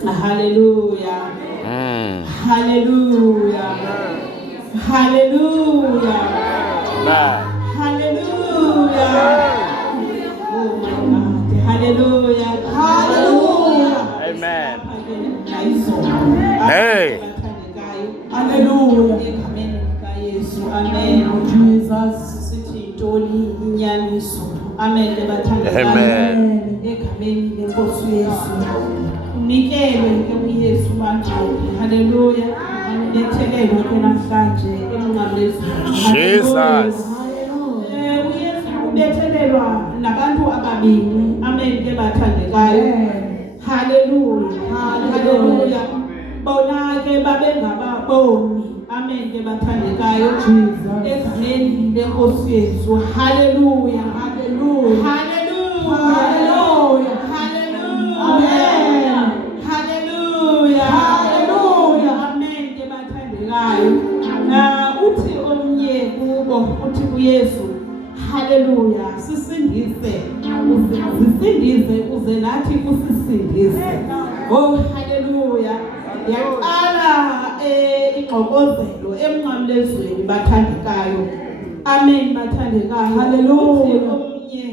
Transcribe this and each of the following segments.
Hallelujah. Hallelujah. Hallelujah. Hallelujah. Oh my God. Hallelujah. Hallelujah. Amen. Hey. Hallelujah. Amen. Jesus. Amen. Amen. Unikelwe ke uYesu manje. Hallelujah. Lethelelwe ke namhlanje emnqamlezweni. Jesus. uYesu ubethelelwa nabantu ababili. Amen ke bathandekayo. Hallelujah. Hallelujah. Bona ke babengababoni. Amen ke bathandekayo. Jesus. Egameni lenkosi Yesu. Hallelujah. Hallelujah. Hallelujah. Hallelujah. Amen. Hallelujah. Hallelujah. Amen ke bathandekayo. Uthi omnye kubo uthi uYesu. Hallelujah. Sisindise. Usisindise uze nathi kusisindise. Oh hallelujah. Yaqala ingxokozelo emnqamlezweni bathandekayo. Amen bathandekayo. Hallelujah. Omnye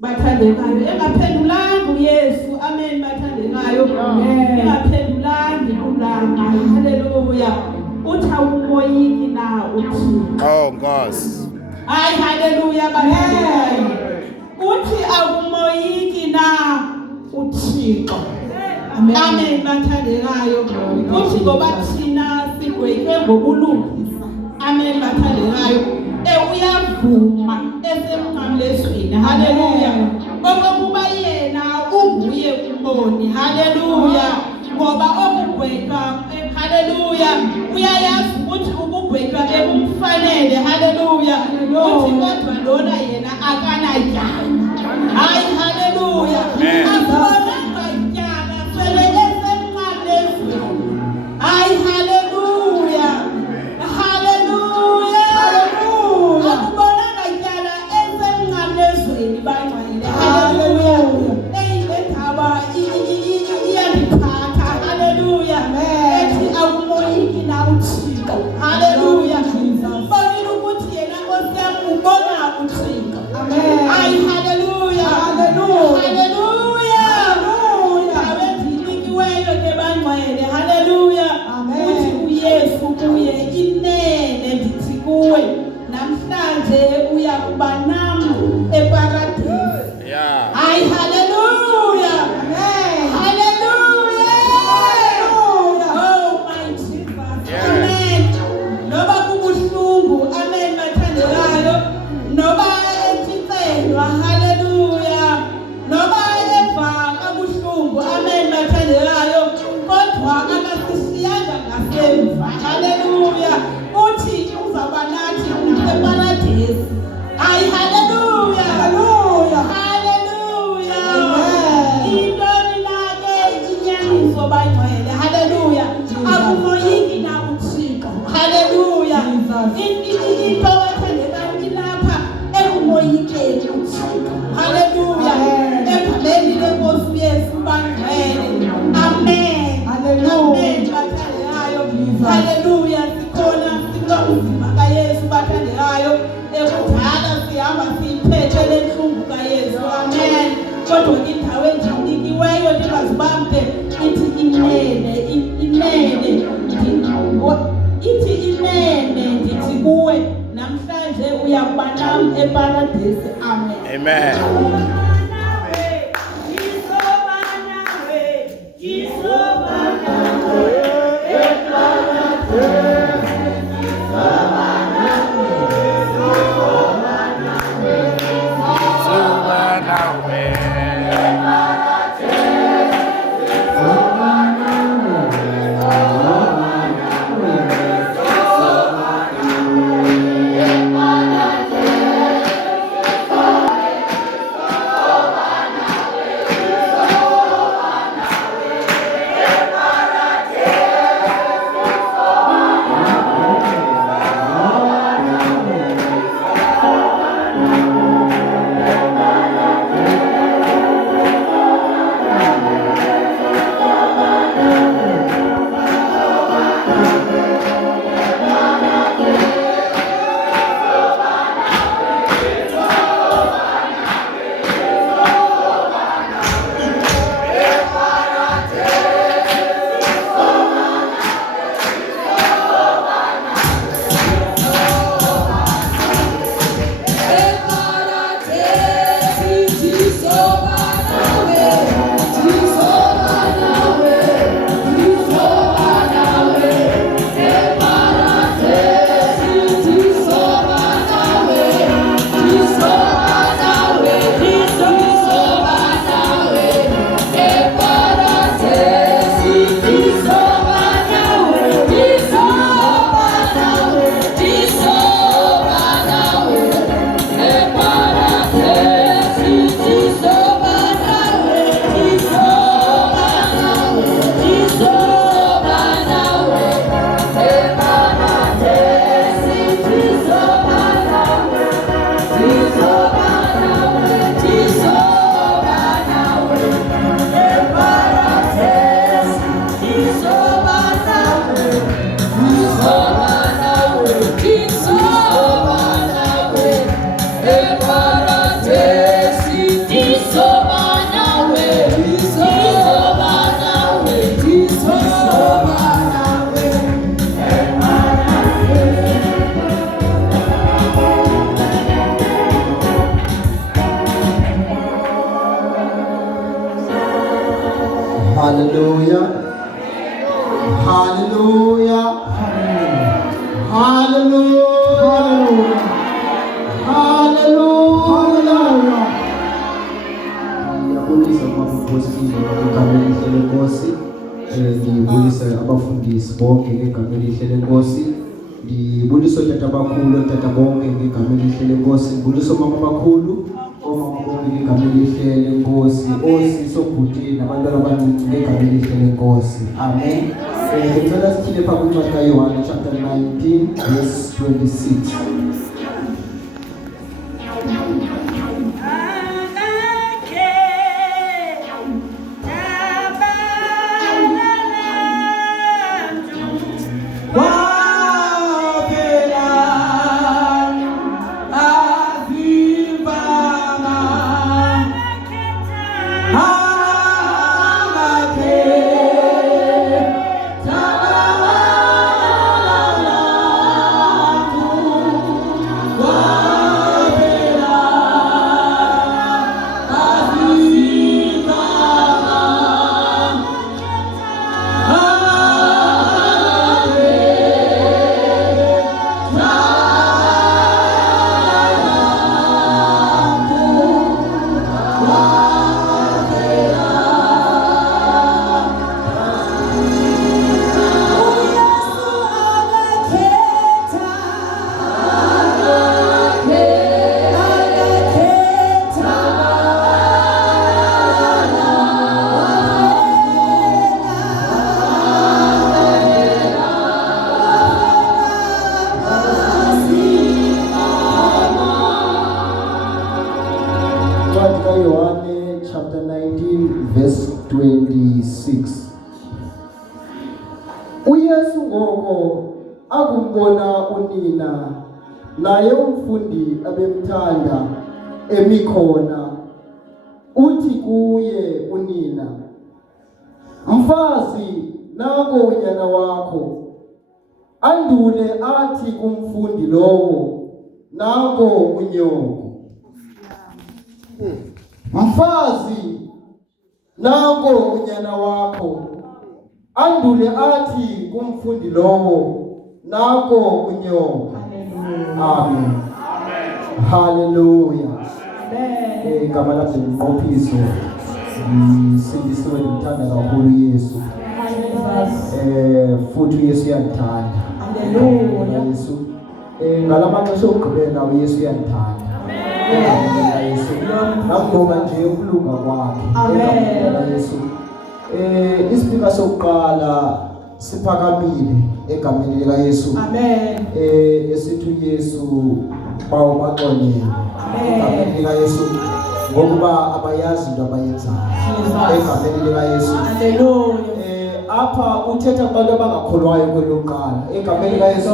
bathandekayo engaphendulanga uYesu. Amen bathandekayo. Engaphendulanga ulanga. Hallelujah. Uthi awumoyiki na uthi. Oh Nkosi. Hayi hallelujah bathandekayo. Uthi awumoyiki na uThixo. Amen bathandekayo. Uthi ngoba thina sigweke ngobulungisa. Amen bathandekayo. Uyavuma esemnqamlezweni. Hallelujah. Okokuba yena unguye umboni. Hallelujah. Ngoba okugwetwa hallelujah uyayazi ukuthi ukugwetwa bekumfanele. Hallelujah. Uthi kodwa lona yena akanajala. Hayi hallelujah. Akubonanga ityala sele esemnqamlezweni. Hayi hallelujah. Hallelujah. Hallelujah. Akubonanga ityala esemnqamlezweni bangcwele. Hallelujah. Eyindaba iyandiphatha. Hallelujah. Ethi awumoyiki na uThixo. Hallelujah. Bonile ukuthi yena Nkosi yami ubona uThixo. Amen. Hayi hallelujah. Hallelujah. Hallelujah. Awendinikiweyo ke bangcwele. Hallelujah. Uthi uYesu kuye inene ndithi kuwe namhlanje uyakuba nami eparadise. Yeah. Hayi hallelujah. Amen. Hallelujah. Oh my Jesus. Yeah. Amen. Noba kubuhlungu. Amen bathandekayo. Noba ethithelwa. Hallelujah. Noba eva kabuhlungu. Amen bathandekayo. Kodwa akasisiyanga ngasemva. Hallelujah. Uthi uzaba nathi eparadise. Hayi hallelujah. Hallelujah. Hallelujah. Intoni nake inyaniso bangcwele. Hallelujah. Akumoyiki na uThixo. Hallelujah. Into bathandekayo ilapha ekumoyikeni uThixo. Hallelujah. Egameni lenkosi Yesu bangcwele. Amen. Amen bathandekayo. Hallelujah. Sikhona sikulomzimba kaYesu bathandekayo. Ekudala sihamba siyiphethe lenhlungu kaYesu. Amen. Kodwa indawo endinikiweyo ndingazibambe ithi inene. Ithi inene ndithi kuwe namhlanje uyakuba nami eparadise. Amen. Amen. Hallelujah. Hallelujah. Hallelujah. Hallelujah. Ngiyabulisa abafundi ngegama elihle lenkosi. Ngibulisa abafundisi bonke ngegama elihle lenkosi. Ngibulisa otata abakhulu, otata bonke ngegama elihle lenkosi. Ngibulisa omama abakhulu, omama bonke ngegama elihle lenkosi. Osisi, obhuti nabantwana abancinci ngegama elihle lenkosi. Amen. Ngicela sikhile phambi kwencwadi kaYohane chapter 19 verse 26. Yohane chapter 19 verse 26. uYesu ngoko akumbona unina naye umfundi abemthanda emikhona, uthi kuye unina, mfazi, nanko unyana wakho. Andule athi kumfundi lowo, nanko unyoko. Mfazi, nanko unyana wakho. Andule athi kumfundi lowo, nanko unyoko. Amen. Hallelujah. Amen. Igama lakhe linqophiso. Sindisiwe ngimthanda kakhulu Yesu. Futhi uYesu uyandithanda. Hallelujah. Yesu. Ngalamaxesha okugqibela uYesu uyandithanda. Amen. Yesu. Nakubonga nje ukulunga kwakhe. Amen. Yesu. Isipika sokuqala siphakamile egameni lika Yesu. Amen. Esithi uYesu bawubaxolele. Egameni lika Yesu ngokuba abayazi into abayenzayo. Egameni lika Yesu. Hallelujah. Apha uthetha kubantu abangakholwayo kwelokuqala. Egameni lika Yesu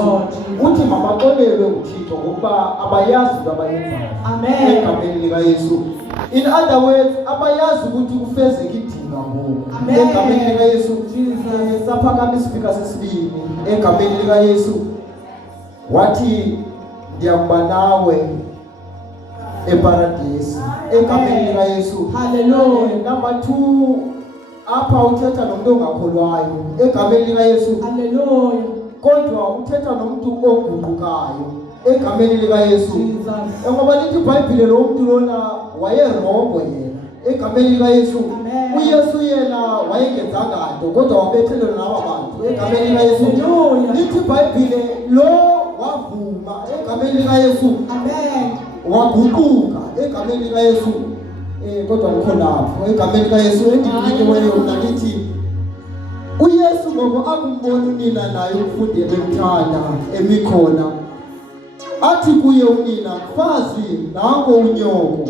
uthi mabaxolelwe uThixo ngokuba abayazi into abayenzayo. Amen. Egameni lika Yesu. In other words, abayazi ukuthi kufezeke idinga ngoku. Egameni lika Yesu. Saphakama isipika sesibini egameni lika Yesu. Wathi ndiyakuba nawe eparadise egameni lika Yesu. Hallelujah. Number 2, apha uthetha nomuntu ongakholwayo egameni lika Yesu. Hallelujah. Kodwa uthetha nomuntu oguqukayo egameni lika Yesu. Ngoba lithi iBhayibhile lo muntu lona wayerongo yena egameni lika Yesu. uYesu yena wayengenzanga nto kodwa wabethelwa naba bantu egameni lika Yesu. Lithi iBhayibhile lo wavuma egameni lika Yesu. Amen. Waguquka egameni lika Yesu. Kodwa likho lapho egameni lika Yesu endinikiweyo mna lithi uYesu ngoba akumbona unina naye umfundi ebemthanda emikhona, athi kuye unina, mfazi, nanko unyoko.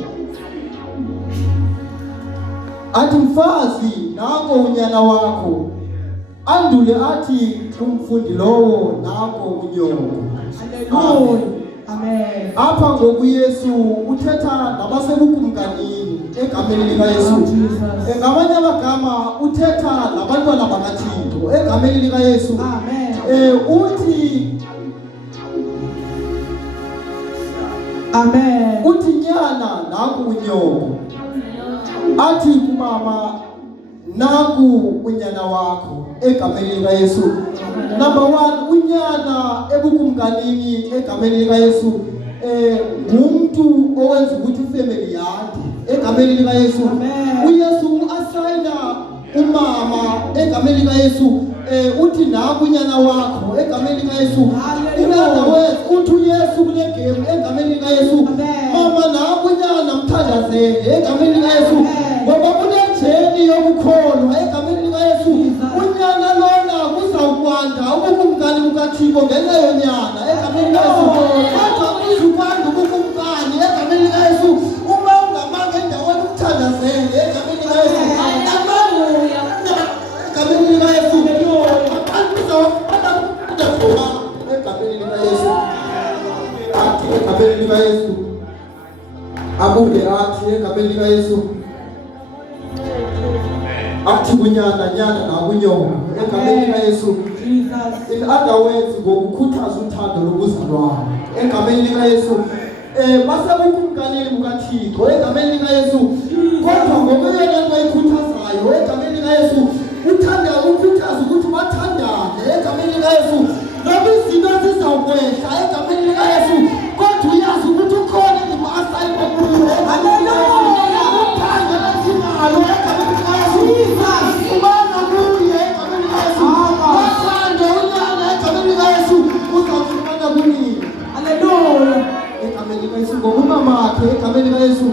Athi mfazi, nanko unyana wakho. Andule athi kumfundi lowo, nanko unyoko. Hallelujah. Amen. Apha ngoku Yesu uthetha nabasebukumkanini egameni lika Yesu. Ngamanye amagama uthetha nabantwana bakaThixo egameni lika Yesu. Amen. Uthi Amen. Uthi nyana nanku unyoko. Athi kumama naku unyana wakho egameni lika Yesu. Number 1, unyana ebukumkanini egameni lika Yesu ngumuntu owenza ukuthi ifamily yakhe egameni lika Yesu. uYesu asayina umama egameni lika Yesu uthi naku unyana wakho egameni lika Yesu. Uthi uYesu kule game egameni lika Yesu. Mama naku unyana mthandazele egameni lika Yesu. Ngoba kunejeni yokukholwa egameni lika Yesu. Unyana lona kuzawukwanda ubukumkani bukaThixo ngenxa yonyana egameni lika Yesu. Kodwa kuzukwanda ubukumkani egameni lika Yesu uma ungamanga endaweni ukuthandazele egameni lika Yesu. Haleluya. Egameni lika Yesu. Abantu bazawufunda egameni lika Yesu. Athi egameni lika Yesu. Abuke athi egameni lika Yesu. Athi kunyana nyana nakunyonga egameni lika Yesu. In other words, ngokukhuthaza uthando lokuzalwana egameni lika Yesu. Basebukumkanini bukaThixo egameni lika Yesu. Kodwa ngokuyena nto ayikhuthazayo egameni lika Yesu. Uthanda ukukhuthaza ukuthi bathandane egameni lika Yesu. Noba izinto zizawukwehla egameni lika Yesu, kodwa uyazi ukuthi ukhona assignment kuyo. Haleluya. Uthando lwezinalo egameni lika Yesu. Ubana kuye egameni lika Yesu. Wathanda unyana egameni lika Yesu. Uzawufumana kunini. Haleluya. Egameni lika Yesu ngokumamakhe egameni lika Yesu.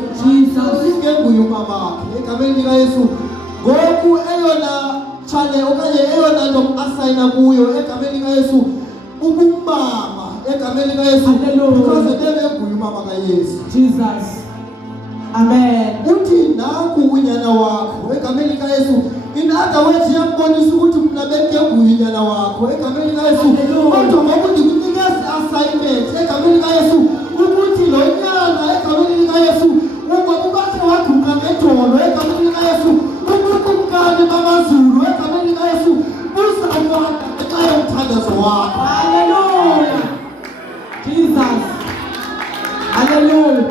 Ingenguye umamakhe egameni lika Yesu. Ngoku eyona chane okanye eyona nto asayina kuyo egameni lika Yesu ubumama egameni lika Yesu. Because bebenguye umama kaYesu. Jesus. Amen. Uthi naku unyana wakho egameni lika Yesu. In other words, yambonisa ukuthi mina bengenguye unyana wakho egameni lika Yesu. Kodwa ngoku ndikunika assignment egameni lika Yesu ukuthi lo nyana egameni lika Yesu ubakhe waguqa ngedolo egameni lika Yesu. Ubukumkani bamaZulu egameni lika Yesu buzakwanda ngenxa yomthandazo wakho. Haleluya. Jesus. Haleluya.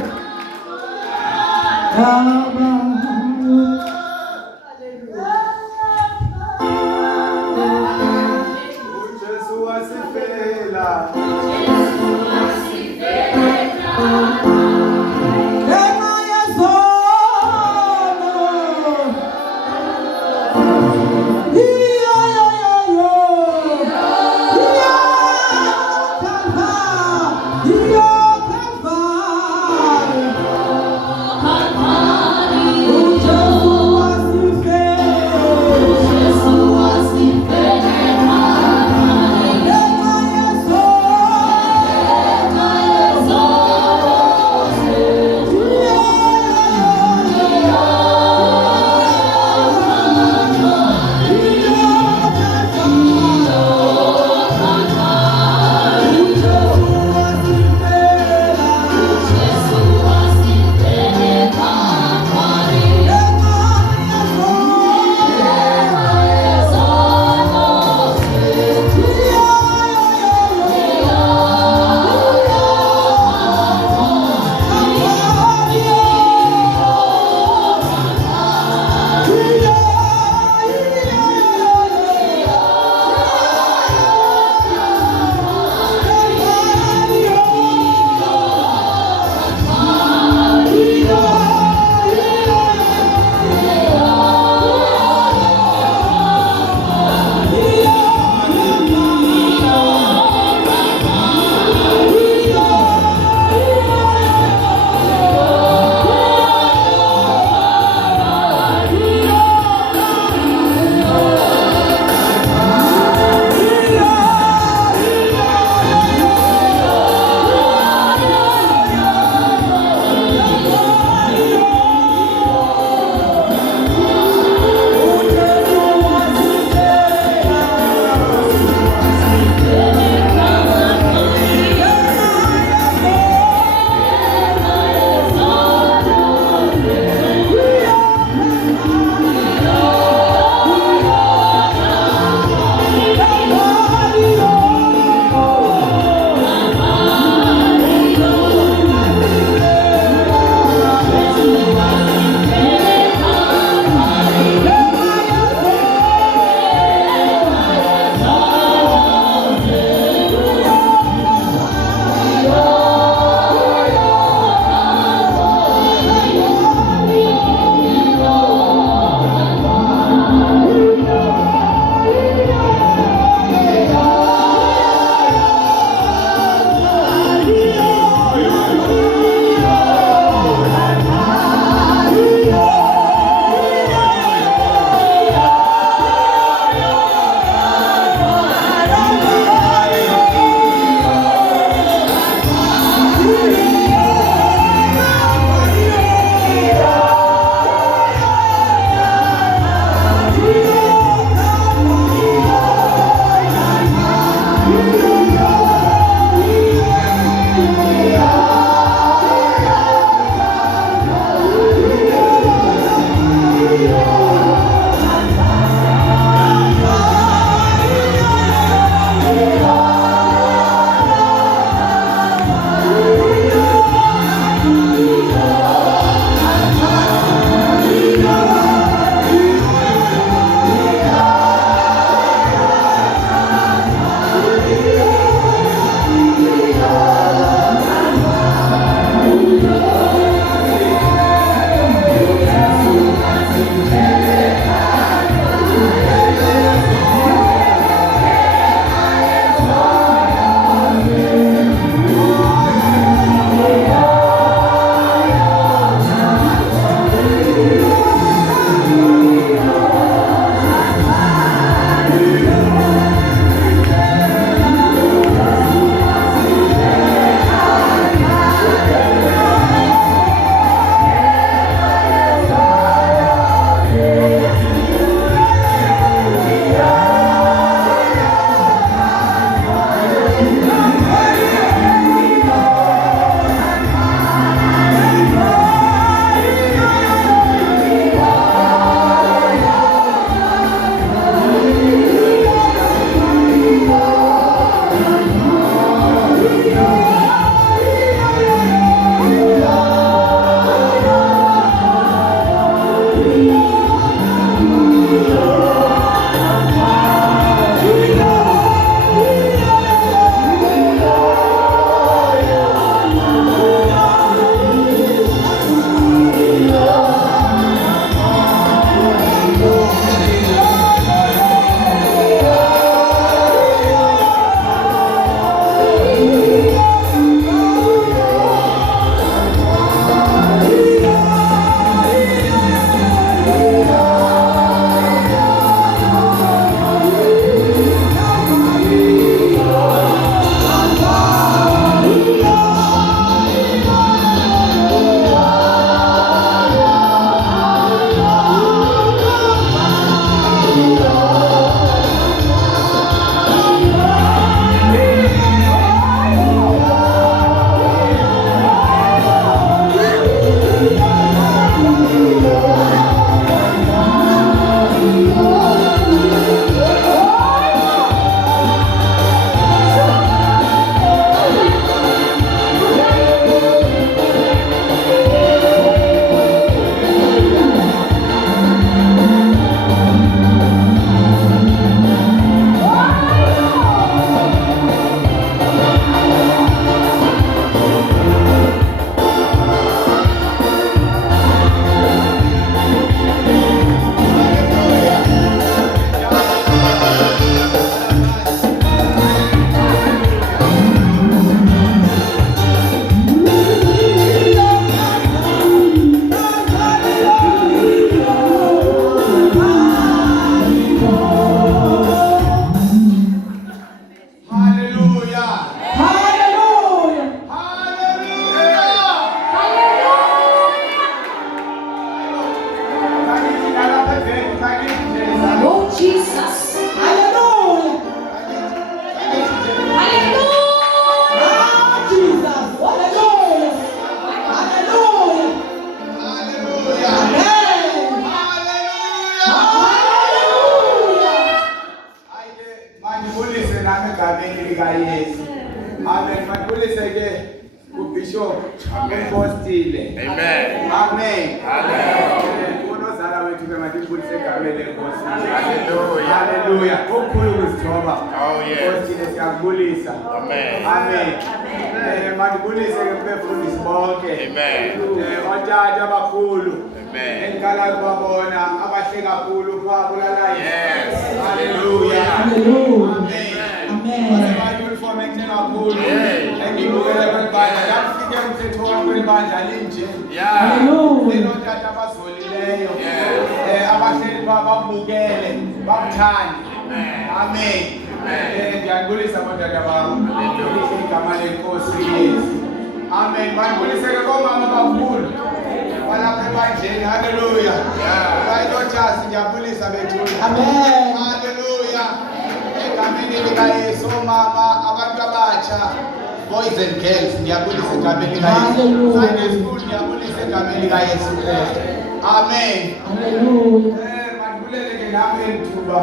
Boys and girls, ngiyabulisa egameni likaYesu. Sunday school ngiyabulisa egameni likaYesu Kristu. Amen. Hallelujah. Mandibulele ke nami ethuba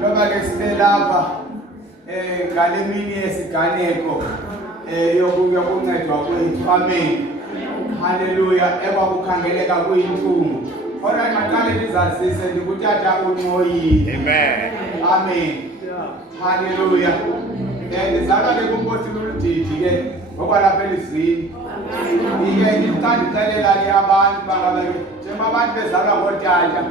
ngoba ke sibelapha ngale mini yesiganeko yokuncedwa kwethu. Amen. Hallelujah. Ekukhangeleka kuyinhlungu. Kodwa maqale nizazise ndikuthatha unqoyile. Amen. Amen. Hallelujah. Ndizalwa ke kumpostile uLudidi ke ngoba lapha elizini. Ike ngithandikelela ke abantu bangabeke njengoba abantu bezalwa ngotata.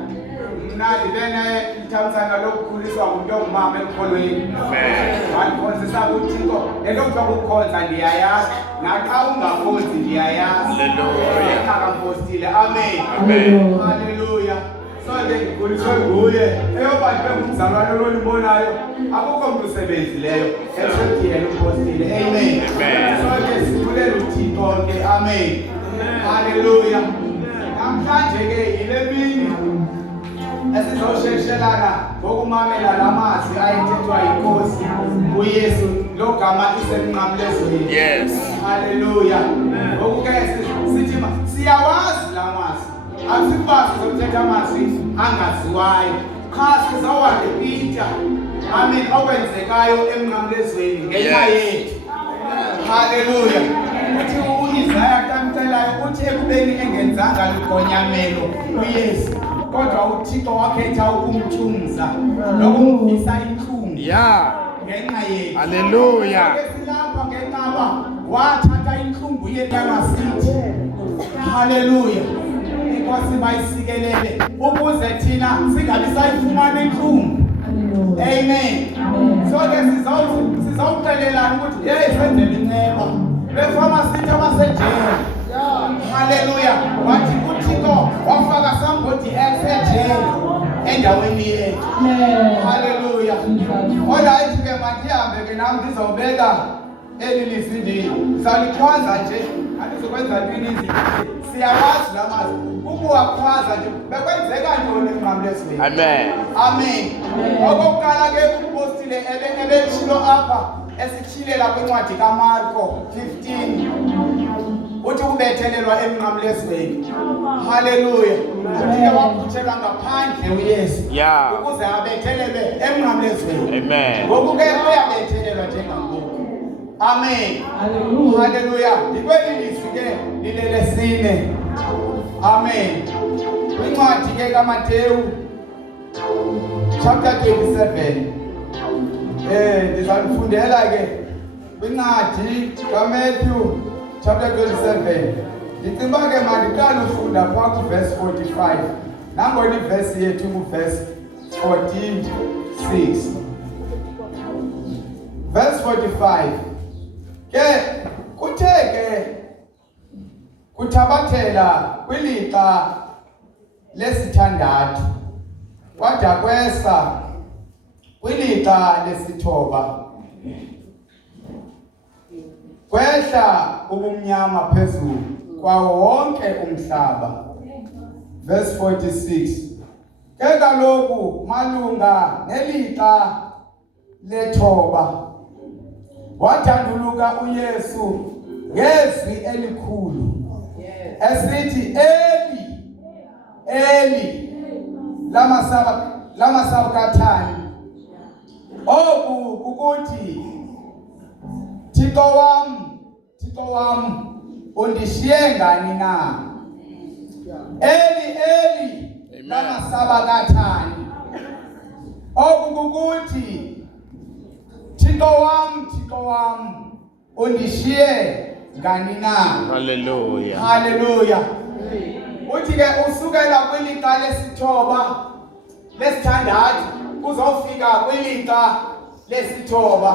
Mna ndibene ithamsanqa lokukhuliswa ngumuntu ongumama emkholweni. Amen. Wandikhonzisa kuThixo lento kuthiwa kukhonza ndiyayazi naxa ungakhonzi ndiyayazi. Hallelujah. Akampostile. Amen. Amen. Hallelujah. Sonke ngikhuliswe nguye eyoba ndibe ngumzalwane olunibonayo akukho mntu usebenzileyo except yena umpostile. Amen. Amen. Sonke sibulela uThixo ke. Amen. Hallelujah. Namhlanje ke yile mini esizosheshelana ngokumamela lamazwi ayethethwa yiNkosi uYesu lo gama isemnqamlezweni. Yes. Hallelujah. Ngokuke sithi siyawazi lamazwi. Asibasi zokuthetha amazwi angaziwayo. Cha sizawalipita. Amen. Okwenzekayo emnqamlezweni ngenxa yethu. Hallelujah. Uthi uIsaya kamcelayo uthi ekubeni engenzanga ligonyamelo uYesu kodwa uThixo wakhetha ukumthunza nokumvisa inhlungu. Yeah. Ngenxa yethu. Hallelujah. Esilapha ngenqaba wathatha inhlungu yethu yamasithi. Hallelujah. Inkosi bayisikelele ukuze thina singabi sayifumana inhlungu. Amen. So ke sizawuxelelana ukuthi senzele inceba befama sithi abasejele. Hallelujah. Wathi uThixo wafaka somebody else ejele endaweni yethu. Hallelujah. Kodwa athi ke mandihambe ke nami ndizobeka elilizwi salikhwaza nje andizokwenza into siyawazi lamazwi ukuwakhwaza nje bekwenzeka ntoni emnqamlezweni. Amen. Amen. Okokuqala ke umpostile ebetshilo apha esitshilela kwincwadi kaMarko 15 uthi ukubethelelwa emnqamlezweni. Hallelujah. Uthi wakhutshelwa ngaphandle uYesu ukuze abethelelwe emnqamlezweni. Amen. Ngoku ke uyabethelelwa njengangoku. Amen. Hallelujah. Likweli lizwi ke lilelesine. Amen. Kwincwadi ke kaMateyu chapter 27. Ndizalifundela ke kwincwadi kaMatthew chapter 27. Ndicimba ke mandiqale ufunda phaa kuverse 45. Nangona iverse yethu kuverse 14:6. Verse 45. Ke kuthe ke kuthabathela kwilixa lesithandathu kwada kwesa kwilixa lesithoba kwehla ubumnyama phezulu kwawo wonke umhlaba. Verse 46. Ke kaloku malunga nelixa lethoba wathanduluka uYesu ngezwi elikhulu esithi Eli lama sabakthani. Oku kukuthi Thixo wam undishiye ngani na? Eli lama sabakthani. Oku kukuthi Thixo wam undishiye ngani na? Hallelujah. Hallelujah. Uthi ke usukela kwilixa lesithoba lesithandathu kuzofika kwilixa lesithoba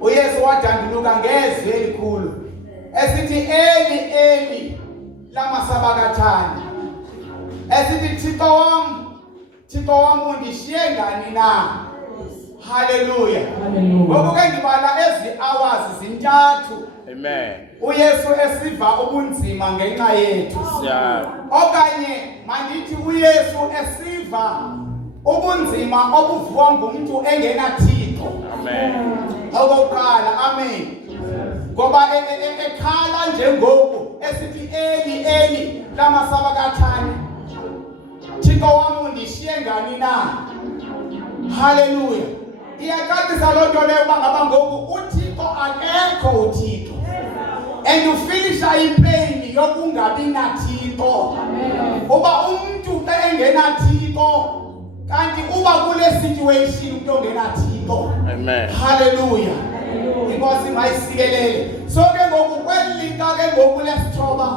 uYesu wadanduluka ngezwi elikhulu esithi Eli lama sabakthani. Esithi Thixo wam undishiye ngani na? Hallelujah. Ngoku ke ngibala ezi hours zintathu. Amen. uYesu esiva ubunzima ngenxa yethu. Okanye mandithi uYesu esiva ubunzima obuvuka ngumuntu engenaThixo. Amen. Okokuqala, amen. Ngoba ekhala njengoku esithi Eli lama sabakthani. Thixo wam undishiye ngani na? Hallelujah. Iyaqaqisa loo nto leyo uba ngaba ngoku uThixo akekho uThixo. And ufinisha ipain yokungabi naThixo. Uba umuntu xa engenaThixo kanti uba kule situation umuntu ongenaThixo. Amen. Hallelujah. Inkosi mayisikelele. So ke ngoku kwelixa ke ngoku lesithoba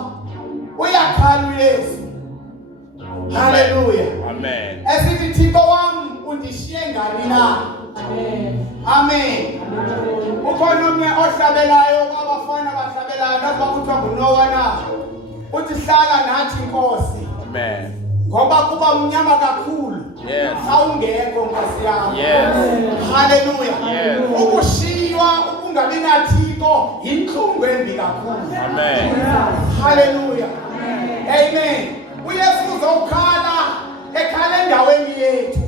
uyakhala uYesu. Hallelujah. Amen. Esithi Thixo wam undishiye ngani na? Amen. Ukhona omnye ohlabelayo kwabafana bahlabelayo nakuba kuthiwa nguNoah na. Uthi hlala nathi Nkosi. Amen. Ngoba kuba mnyama kakhulu. Yes. Awungekho Nkosi yami. Yes. Hallelujah. Yes. Ukushiywa ukungabi naThixo yinhlungu embi kakhulu. Amen. Hallelujah. Amen. uYesu uzokhala ekhala endaweni yethu.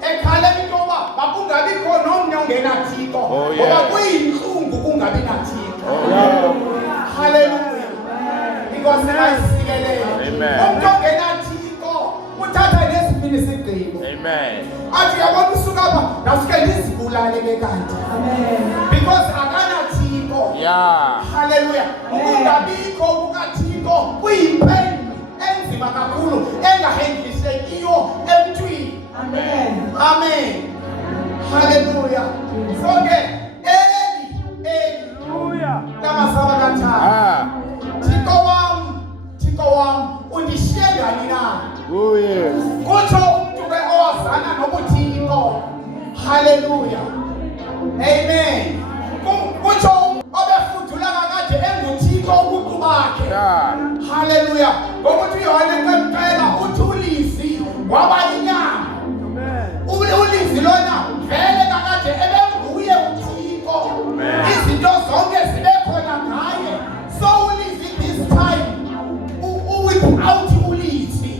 Ekhala into yoba makungabikho nomnye ongenaThixo. Ngoba kuyinhlungu kungabi naThixo. Hallelujah. Inkosi mayisikelele. Umuntu ongenaThixo uthatha nesibini isigqibo. Amen. Athi yabona usuka apha ngasuke ndizibulale ke kanti. Because akanaThixo. Yeah. Hallelujah. Ukungabikho kukaThixo kuyimpain enzima kakhulu engahandlisekiyo emntwini. Amen. Hallelujah. So ke lama sabakthani. Thixo wam undishiye ngani na? Oh yes. Kutsho umuntu ke owazana nobuThixo. Hallelujah. Amen. Kutsho obefudula kakade enguThixo ubuqu bakhe. Hallelujah. Ngokuthi uYohane eqala uthi uLizwi waba inyama. uLizwi lona vele kakade ebenguye uThixo. Izinto zonke zibe khona ngaye. So uLizwi this time without uLizwi.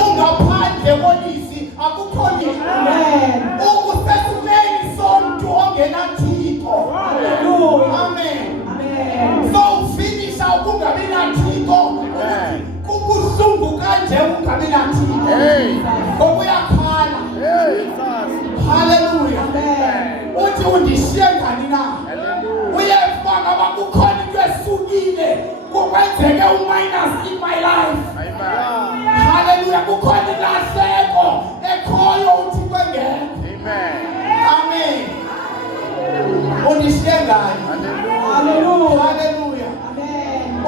Ungaphandle koLizwi akukho lizwi. Usesimeni somuntu ongenaThixo. Amen. So ufinisha ukungabi naThixo. Kubuhlungu kanje ukungabi naThixo. Ngokuyakhala. Hallelujah. Uthi undishiye ngani na? Uyefa ngaba kukhona into esukile kukwenzeke uminus in my life. Hallelujah. Kukhona ilahleko ekhoyo uthi kwengeke. Amen. Undishiye ngani? Hallelujah.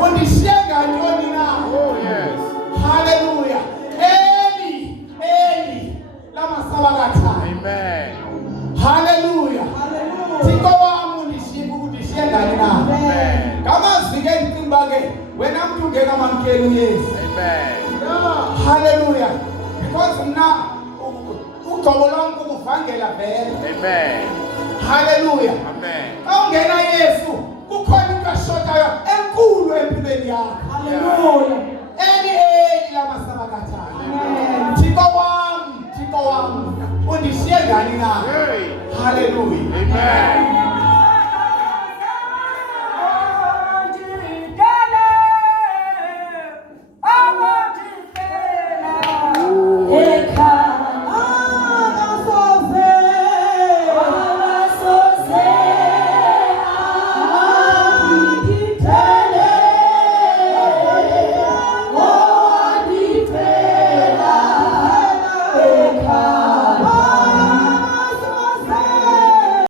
Undishiye ngani na? Oh yes. Hallelujah. Eli lama sabakthani. Amen. Hallelujah. Thixo wam undishiye ngani na? Amen. Ngamazwi ke ndicinga ke wena mntu ungekamamkeli uYesu. Amen. Hallelujah. Because mna ugcobo lwam kukuvangela vele. Amen. Hallelujah. Amen. Xa ungena Yesu kukhona into eshotayo enkulu empilweni yakho. Hallelujah. Eli lama sabakthani. Thixo undishiye njani na? Hey. Hallelujah. Amen.